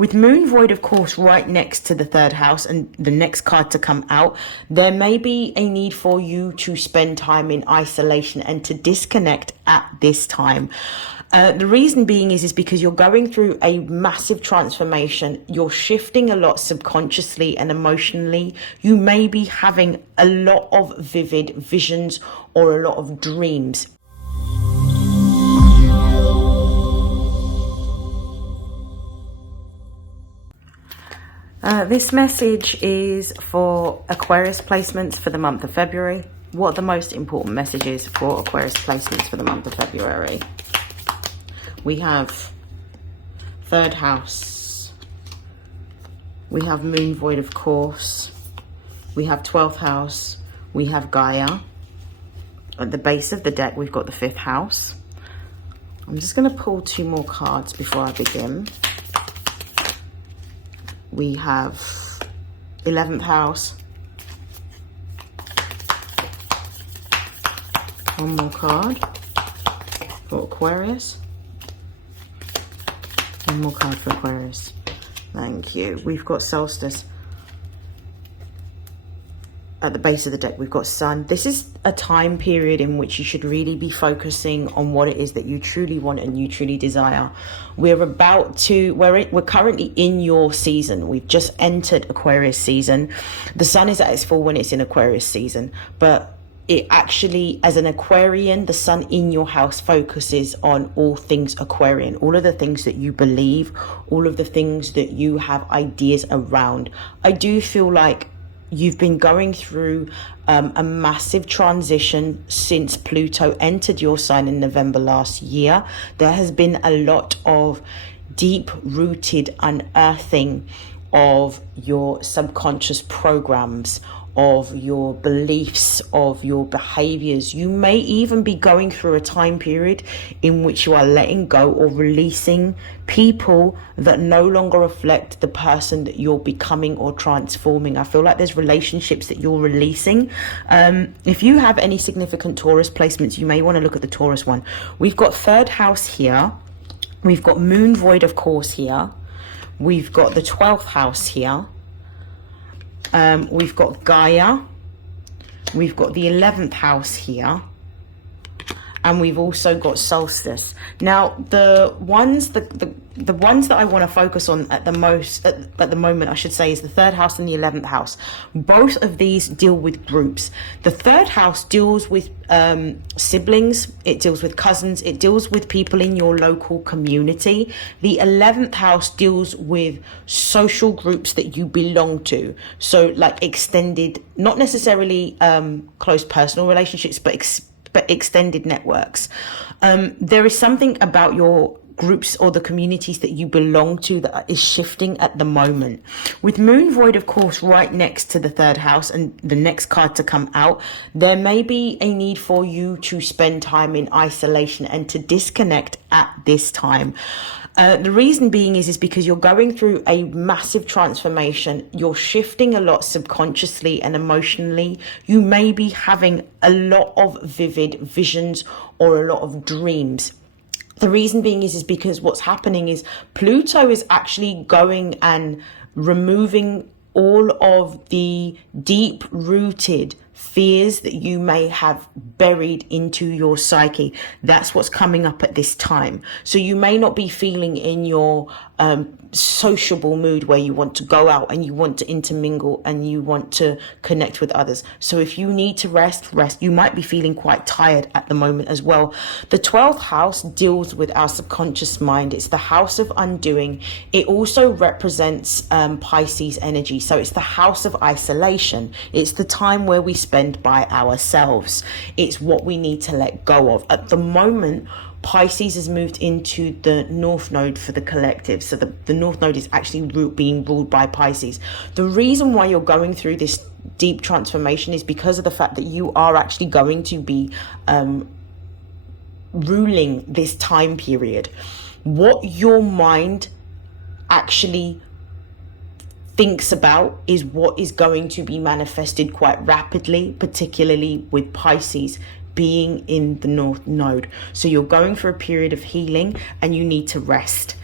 With Moon Void, of course, right next to the third house and the next card to come out, there may be a need for you to spend time in isolation and to disconnect at this time. The reason being is because you're going through a massive transformation. You're shifting a lot subconsciously and emotionally. You may be having a lot of vivid visions or a lot of dreams. This message is for Aquarius placements for the month of February. What are the most important messages for Aquarius placements for the month of February? We have third house. We have Moon Void, of course. We have 12th house. We have Gaia. At the base of the deck, we've got the 5th house. I'm just going to pull 2 more cards before I begin. We have 11th house. One more card for Aquarius. One more card for Aquarius. Thank you. We've got solstice. At the base of the deck, we've got sun. This is a time period in which you should really be focusing on what it is that you truly want and you truly desire. We're currently in your season. We've just entered Aquarius season. The sun is at its full when it's in Aquarius season, but it actually, as an Aquarian, the sun in your house focuses on all things Aquarian, all of the things that you believe, all of the things that you have ideas around. I do feel like you've been going through a massive transition since Pluto entered your sign in November last year. There has been a lot of deep-rooted unearthing of your subconscious programs, of your beliefs, of your behaviors. You may even be going through a time period in which you are letting go or releasing people that no longer reflect the person that you're becoming or transforming. I feel like there's relationships that you're releasing. If you have any significant Taurus placements, you may want to look at the Taurus one. We've got third house here. We've got Moon Void, of course, here. We've got the 12th house here. We've got Gaia. We've got the 11th house here. And we've also got solstice. Now, the ones that I want to focus on at the moment, I should say, is the third house and the 11th house. Both of these deal with groups. The third house deals with siblings, it deals with cousins, it deals with people in your local community. The 11th house deals with social groups that you belong to. So like extended, not necessarily close personal relationships, but extended networks. There is something about your groups or the communities that you belong to that is shifting at the moment. With Moon Void, of course, right next to the third house and the next card to come out, there may be a need for you to spend time in isolation and to disconnect at this time. The reason being is because you're going through a massive transformation. You're shifting a lot subconsciously and emotionally. You may be having a lot of vivid visions or a lot of dreams. The reason being is because what's happening is Pluto is actually going and removing all of the deep-rooted fears that you may have buried into your psyche. That's what's coming up at this time. So you may not be feeling in your sociable mood where you want to go out and you want to intermingle and you want to connect with others. So if you need to rest. You might be feeling quite tired at the moment as well. The 12th house deals with our subconscious mind. It's the house of undoing. It also represents Pisces energy. So it's the house of isolation. It's the time where we spend by ourselves. It's what we need to let go of. At the moment, Pisces has moved into the North Node for the collective. So the North Node is actually being ruled by Pisces. The reason why you're going through this deep transformation is because of the fact that you are actually going to be ruling this time period. What your mind actually thinks about is what is going to be manifested quite rapidly, particularly with Pisces being in the North Node. So you're going for a period of healing and you need to rest.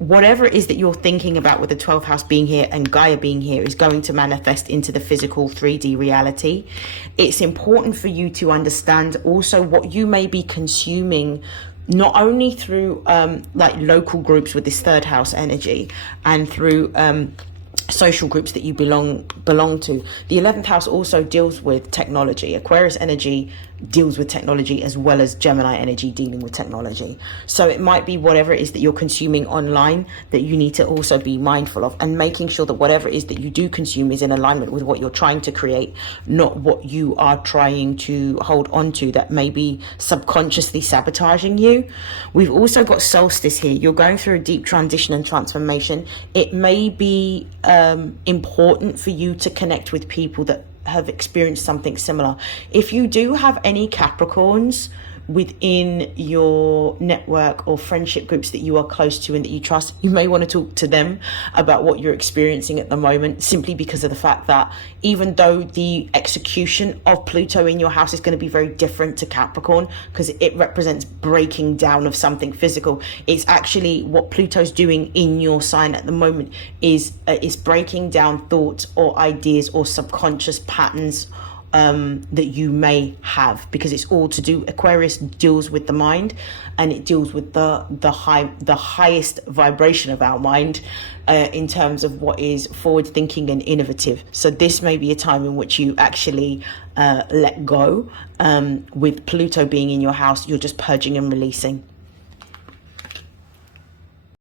whatever it is that you're thinking about with the 12th house being here and Gaia being here is going to manifest into the physical 3D reality. It's important for you to understand also what you may be consuming, not only through like local groups with this 3rd house energy and through social groups that you belong to. The 11th house also deals with technology. Aquarius energy deals with technology, as well as Gemini energy dealing with technology. So it might be whatever it is that you're consuming online that you need to also be mindful of, and making sure that whatever it is that you do consume is in alignment with what you're trying to create, not what you are trying to hold on to that may be subconsciously sabotaging you. We've also got solstice here. You're going through a deep transition and transformation. It may be important for you to connect with people that have experienced something similar. If you do have any Capricorns within your network or friendship groups that you are close to and that you trust, you may want to talk to them about what you're experiencing at the moment, simply because of the fact that even though the execution of Pluto in your house is going to be very different to Capricorn, because it represents breaking down of something physical, it's actually what Pluto's doing in your sign at the moment is breaking down thoughts or ideas or subconscious patterns that you may have, because it's all to do. Aquarius deals with the mind, and it deals with the highest vibration of our mind in terms of what is forward thinking and innovative. So this may be a time in which you actually let go. With Pluto being in your house, you're just purging and releasing.